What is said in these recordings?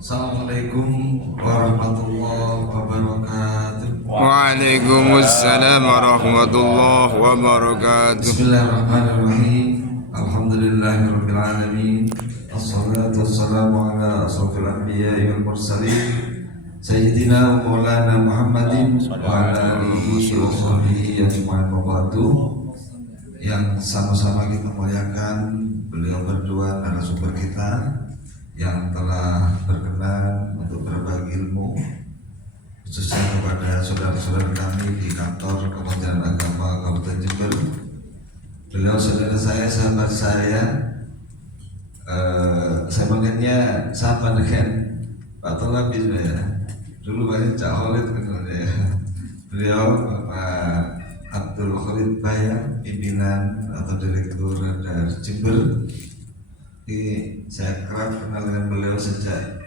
Assalamualaikum warahmatullahi wabarakatuh. Waalaikumsalam warahmatullahi wabarakatuh. Bismillahirrahmanirrahim. Alhamdulillahirabbil alamin. Wassalatu wassalamu ala asrofil anbiya'i wal mursalin Sayyidina wa maulana Muhammadin wa ala alihi wa sahbihi ajma'in wa ba'du. Yang sama-sama kita muliakan beliau berdua narasumber kita yang telah berkenan untuk berbagi ilmu, khususnya kepada saudara-saudara kami di kantor Kementerian Agama Kabupaten Jember. Beliau saudara saya, sahabat saya manggilnya sahabat dengan Pak Tolabis ya. Dulu banyak Cak Khalid kenalnya ya. Beliau Pak Abdul Khalid Baya, pimpinan atau direktur Radar Jember. Saya kerap kenal dengan beliau sejak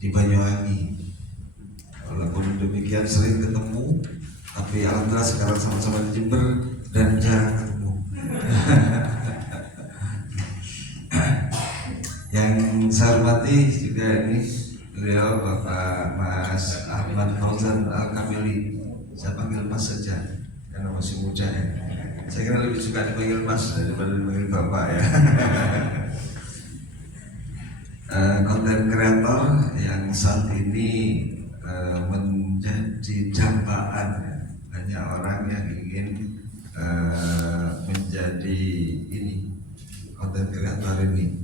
di Banyuwangi. Walaupun demikian sering ketemu, tapi alhamdulillah sekarang sama-sama di Jember dan jarang ketemu. Yang saya hormati juga ini beliau Bapak Mas Ahmad Fauzan Al-Kamili. Saya panggil Mas saja karena masih muda ya. Saya kira lebih suka dipanggil Mas daripada dipanggil Bapak ya. Konten kreator yang saat ini menjadi dambaan ya. Banyak orang yang ingin menjadi ini konten kreator ini.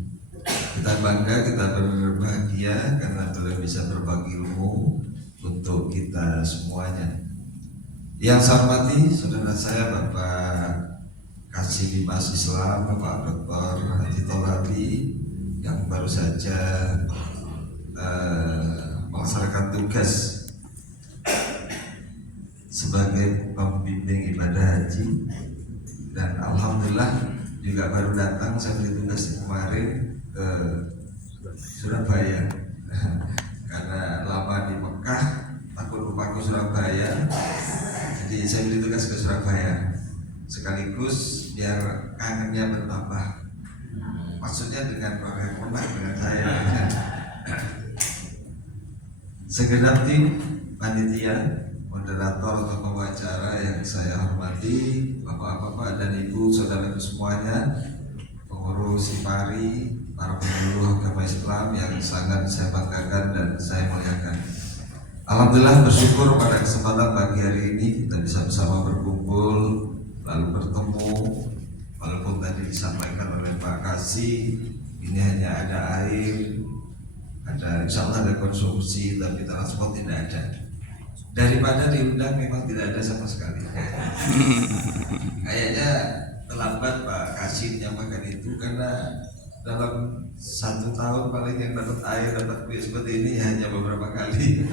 Kita bangga, kita berbahagia karena beliau bisa berbagi ilmu untuk kita semuanya. Yang saya hormati saudara saya Bapak Kasih Bimas Islam, Bapak Dr. Haji Tolabi yang baru saja melaksanakan tugas sebagai pembimbing ibadah haji, dan alhamdulillah juga baru datang. Saya beri tugas kemarin ke Surabaya karena lama di Mekah takut lupa ke Surabaya, jadi saya beri tugas ke Surabaya sekaligus biar kangennya bertambah. Maksudnya dengan orang yang pernah dengan saya. Segenap tim panitia, moderator atau pembicara yang saya hormati, bapak-bapak dan ibu, saudaraku semuanya, pengurus IPARI, para penyuluh agama Islam yang sangat saya banggakan dan saya muliakan. Alhamdulillah bersyukur pada kesempatan pagi hari ini kita bisa bersama berkumpul lalu bertemu. Walaupun tadi disampaikan oleh Pak Kasih, ini hanya ada air, ada insya Allah ada konsumsi, tapi transport tidak ada. Daripada diundang memang tidak ada sama sekali. Kayaknya terlambat Pak Kasih menyampaikan itu, karena dalam 1 tahun paling yang dapat air, dapat kue seperti ini hanya beberapa kali.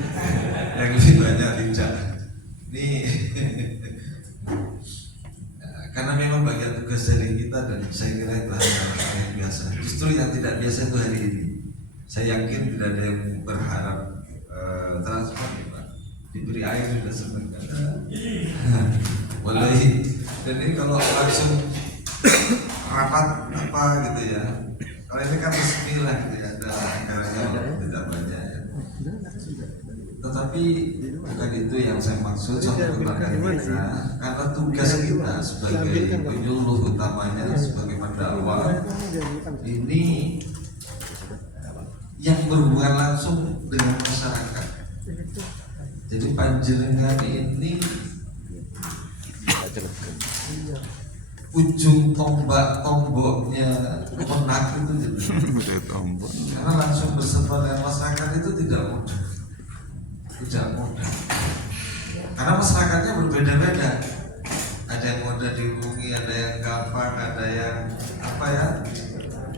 Yang lebih banyak tidak. Ini karena memang bagian tugas dari kita, dan saya kira itu hal yang biasa. Justru yang tidak biasa itu hari ini. Saya yakin tidak ada yang berharap transport ya Pak. Diberi air sudah senang. Wallahi. Dan ini kalau langsung rapat apa gitu ya. Kalau ini kan resmi lah gitu ya, ada anggarannya tidak banyak ya. Tetapi bukan itu yang saya maksud. Satu kebanggaan kita, karena tugas kita sebagai penyuluh utamanya, sebagai pendakwah, ini yang berhubungan langsung dengan masyarakat. Jadi panjenengan ini ujung tombaknya menak itu jadi. Karena langsung bersentuhan dengan masyarakat itu tidak mudah. Karena masyarakatnya berbeda-beda. Ada yang mudah dihubungi, ada yang gampang, ada yang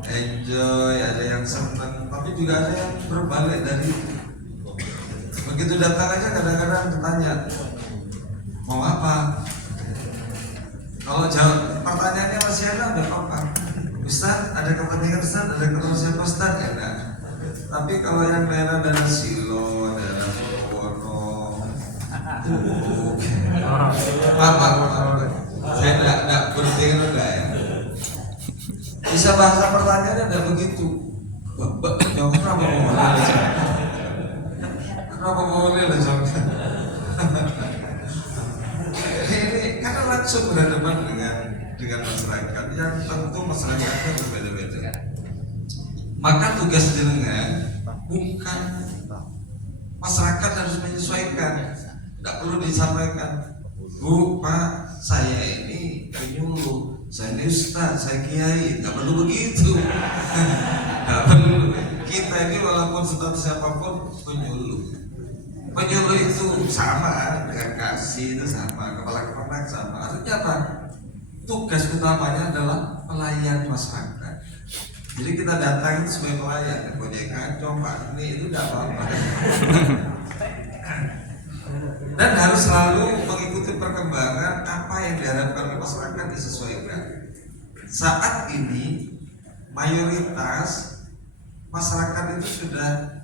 enjoy, ada yang senang, tapi juga ada yang berbalik dari begitu datang aja kadang-kadang bertanya mau apa. Kalau jawab pertanyaannya masih ada apa? Ustaz, ada kepentingan Ustaz, ada ketemu siapa Ustaz? Ya enggak. Tapi kalau yang daerah Silo, daerah Maaf. Saya enggak berpikir enggak ya. Bisa bahasa pertanyaannya enggak begitu. Jawabnya apa? Kenapa boleh lah contoh? Ini karena langsung berhadapan dengan masyarakat yang tentu masyarakatnya berbeda-beda. Maka tugas jenengan bukan masyarakat harus menyesuaikan, tidak perlu disampaikan, Bu, Pak, saya ini penyuluh, saya ini ustaz, saya kiai, tidak perlu begitu. Tidak perlu. Kita ini walaupun status siapapun penyuluh. Penyuluh itu sama dengan kasih, itu sama, kepala kepenak sama. Artinya apa? Tugas utamanya adalah pelayan masyarakat. Jadi kita datang itu sebagai pelayan, Gojek kacau, Pak, ini itu tidak apa-apa. Dan harus selalu mengikuti perkembangan apa yang diharapkan oleh masyarakat disesuaikan. Saat ini mayoritas masyarakat itu sudah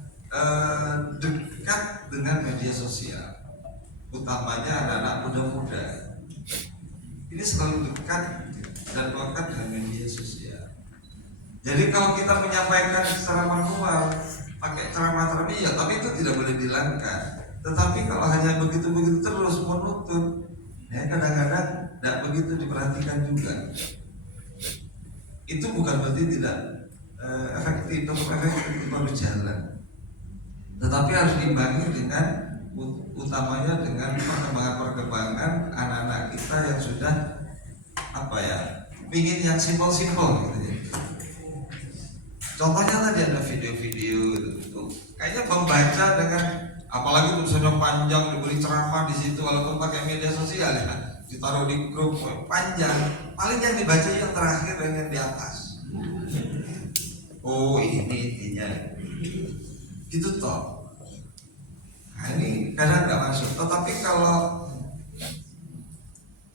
dekat dengan media sosial, utamanya anak-anak muda-muda. Ini selalu dekat dan melekat dengan media sosial. Jadi kalau kita menyampaikan secara manual, pakai ceramah-ceramah, ya, tapi itu tidak boleh dihilangkan. Tetapi kalau hanya begitu-begitu terus menutup, ya kadang-kadang tidak begitu diperhatikan juga. Itu bukan berarti tidak efektif, efektif baru jalan. Tetapi harus diimbangi dengan utamanya dengan perkembangan anak-anak kita yang sudah ingin yang simpel-simpel gitu ya. Contohnya tadi ada video-video itu, kayaknya membaca dengan apalagi tulisannya panjang, diberi ceramah di situ walaupun pakai media sosial ya, ditaruh di grup panjang, paling yang dibaca yang terakhir dan yang di atas. Oh ini intinya, gitu toh. Nah, ini kadang nggak masuk. Tetapi kalau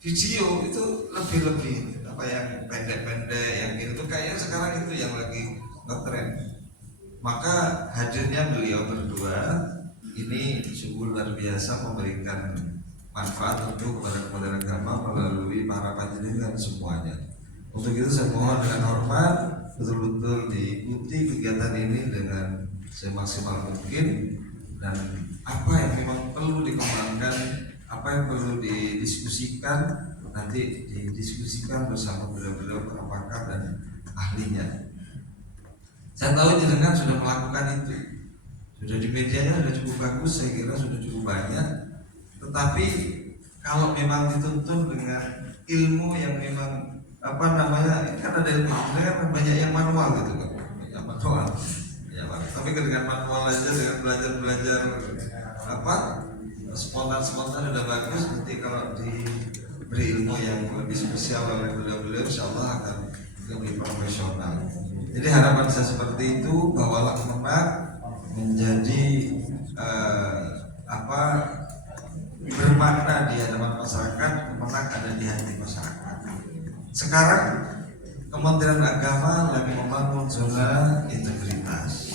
video itu lebih yang pendek-pendek yang gitu kayaknya sekarang itu yang lagi ngetren. Maka hadirnya beliau berdua ini sungguh luar biasa memberikan manfaat untuk kepada agama melalui para panjenengan semuanya. Untuk itu saya mohon dengan hormat betul-betul diikuti kegiatan ini dengan semaksimal mungkin, dan apa yang memang perlu dikembangkan, apa yang perlu didiskusikan nanti didiskusikan bersama beliau-beliau para pakar dan ahlinya. Saya tahu jenengan sudah melakukan itu, sudah di medianya sudah cukup bagus, saya kira sudah cukup banyak. Tetapi kalau memang dituntun dengan ilmu yang memang ini kan ada ilmu, kan banyak yang manual gitu kan, banyak manual. Ya, tapi dengan manual aja, dengan belajar spontan udah bagus. Nanti kalau diberi ilmu yang lebih spesial oleh beliau-beliau, insyaallah akan lebih profesional. Jadi harapan saya seperti itu, bahwa Kemenak menjadi bermakna di hadapan masyarakat, Kemenak ada di hati masyarakat. Sekarang Kementerian Agama lagi membangun zona integritas.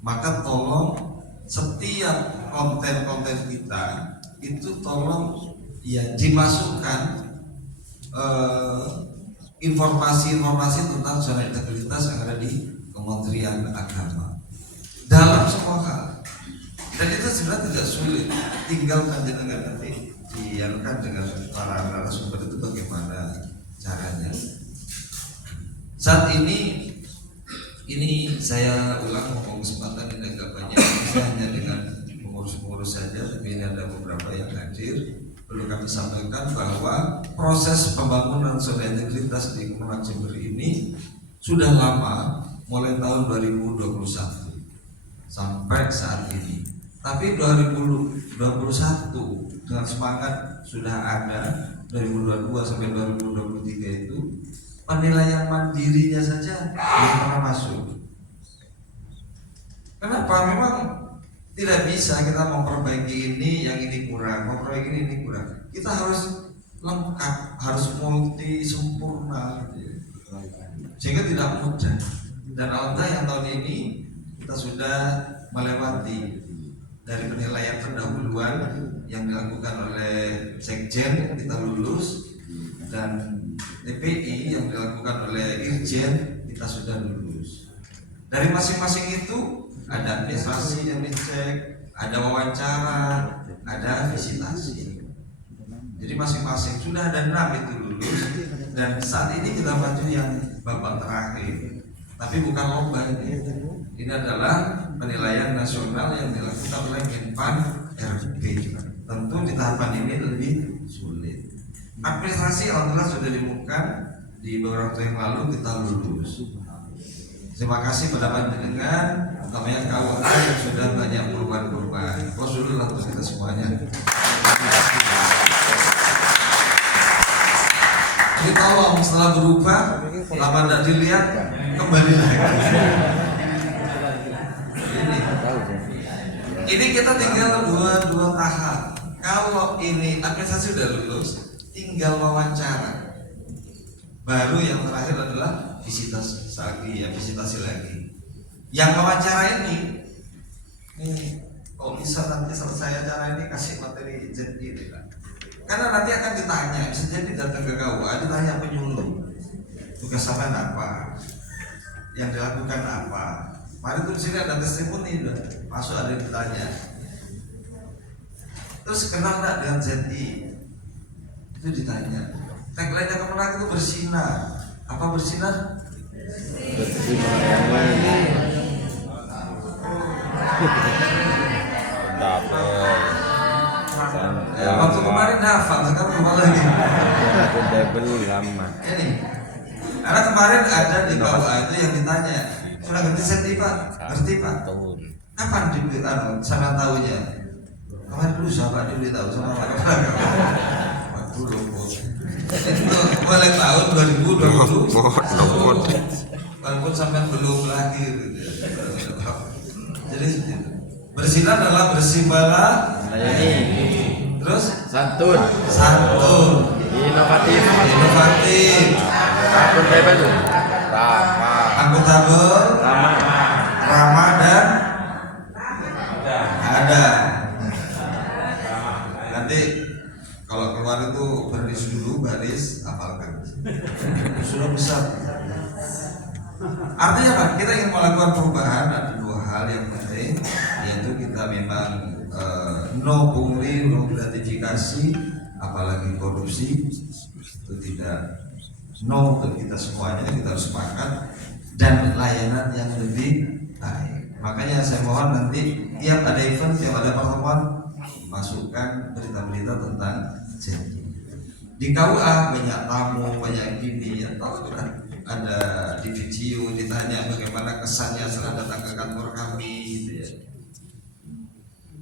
Maka tolong setiap konten-konten kita itu tolong ya dimasukkan informasi-informasi tentang zona integritas yang ada di Kementerian Agama dalam semua hal. Dan itu sebenarnya tidak sulit, tinggal panjenengan nanti diangkat dengan para narasumber itu bagaimana caranya. Saat ini saya ulang ngomong kesempatan ini agak banyak, bisa hanya dengan pengurus-pengurus saja, tapi ini ada beberapa yang hadir. Perlu kami sampaikan bahwa proses pembangunan zona integritas di Kemenak Jember ini sudah lama, mulai tahun 2021 sampai saat ini. Tapi 2021 dengan semangat sudah ada, 2022 sampai 2023 itu penilaian mandirinya saja belum pernah masuk. Kenapa? Memang tidak bisa kita memperbaiki ini, yang ini kurang, memperbaiki ini kurang. Kita harus lengkap, harus multi sempurna, sehingga tidak mudah. Dan alhamdulillah yang tahun ini kita sudah melewati dari penilaian pendahuluan yang dilakukan oleh Sekjen, kita lulus, dan TPI yang dilakukan oleh Irjen kita sudah lulus. Dari masing-masing itu ada administrasi yang dicek, ada wawancara, ada visitasi. Jadi masing-masing sudah ada 6 itu lulus, dan saat ini kita maju yang babak terakhir. Tapi bukan lomba ini. Ini adalah penilaian nasional yang dilakukan oleh Menpan RB. Tentu di tahapan ini lebih sulit. Administrasi alhamdulillah sudah diumumkan di beberapa waktu yang lalu kita lulus. Terima kasih pada panjenengan, utamanya KUA yang sudah banyak perubahan-perubahan. Close dulu lah untuk kita semuanya. Jadi tolong setelah berubah, lama tidak dilihat, kembali lagi. Ini kita tinggal dua tahap. Kalau ini administrasi sudah lulus, tinggal wawancara. Baru yang terakhir adalah visitasi lagi. Yang wawancara ini kalau bisa nanti selesai acara ini kasih materi ZI kan. Karena nanti akan ditanya, bisa jadi datang ke KUA ditanya penyuluh, tugas sampean apa, yang dilakukan apa. Mari tuh sini ada testimoni, masuk ada yang ditanya. Terus kenal nggak dengan ZI? Itu ditanya. Tagline-nya Kemenang itu bersinar. Apa bersinar? Ya, waktu kemarin hafal, sekarang lupa lagi. Ini, karena kemarin ada di KUA itu yang ditanya, sudah ngerti ZI Pak? Ngerti Pak? Kapan sama tahunya? Kemarin dulu siapa dulu tahu sama Pak? Waktu lupa. Itu mulai tahun 2020. Walaupun sampai belum lahir gitu ya. Jadi bersinar adalah bersimbala, terus santun, inovatif, akuntabel, ramah dan ada. Nanti kalau keluar itu baris dulu, baris hafalkan. Sudah besar. Artinya apa? Kita ingin melakukan perubahan. Ada 2 hal yang penting, yaitu kita memang no pungli, no gratifikasi, apalagi korupsi itu tidak. No untuk kita semuanya, kita harus sepakat, dan layanan yang lebih baik. Makanya saya mohon nanti tiap ada event, tiap ada pertemuan, masukkan berita-berita tentang ZI. Di KUA banyak tamu, banyak gini ya, tahu kan? Ada di video ditanya bagaimana kesannya setelah datang ke kantor kami gitu ya.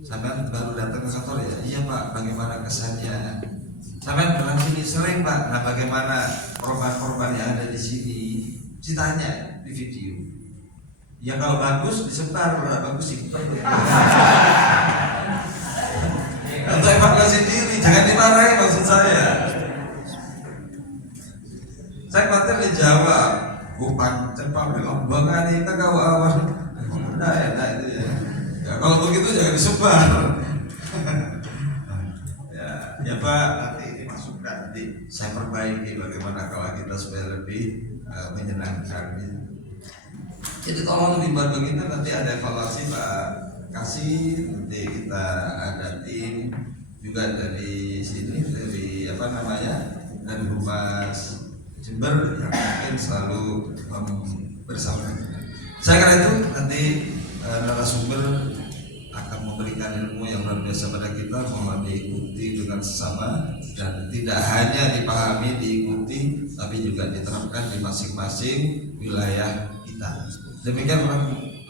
Sampai baru datang ke kantor ya, iya Pak, bagaimana kesannya? Sampai bilang sini sering Pak, nah bagaimana korban-korban yang ada di sini? Ditanya di video. Ya kalau bagus disebar, bagus simpen. Untuk evaluasi diri, jangan dimarahi maksud saya. Saya khawatir dijawab, bukan cepat bilang itu kau awal, udah enak itu ya. Ya kalau begitu jangan disebar. ya Pak, nanti ini masukkan, nanti saya perbaiki bagaimana kalau kita supaya lebih menyenangkan. Jadi tolong dibantu kita, nanti ada evaluasi Pak kasih, nanti kita ada tim juga dari sini, dari dari Humas Jember yang mungkin selalu bersama. Saya kira itu nanti narasumber akan memberikan ilmu yang luar biasa pada kita, mohon diikuti dengan sesama dan tidak hanya dipahami, diikuti, tapi juga diterapkan di masing-masing wilayah kita. Demikian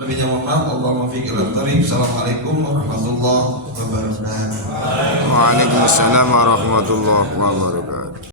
lebihnya mohon maaf. Allahumma fiqh al-tariq. Assalamualaikum warahmatullahi wabarakatuh. Waalaikumsalam warahmatullahi wabarakatuh.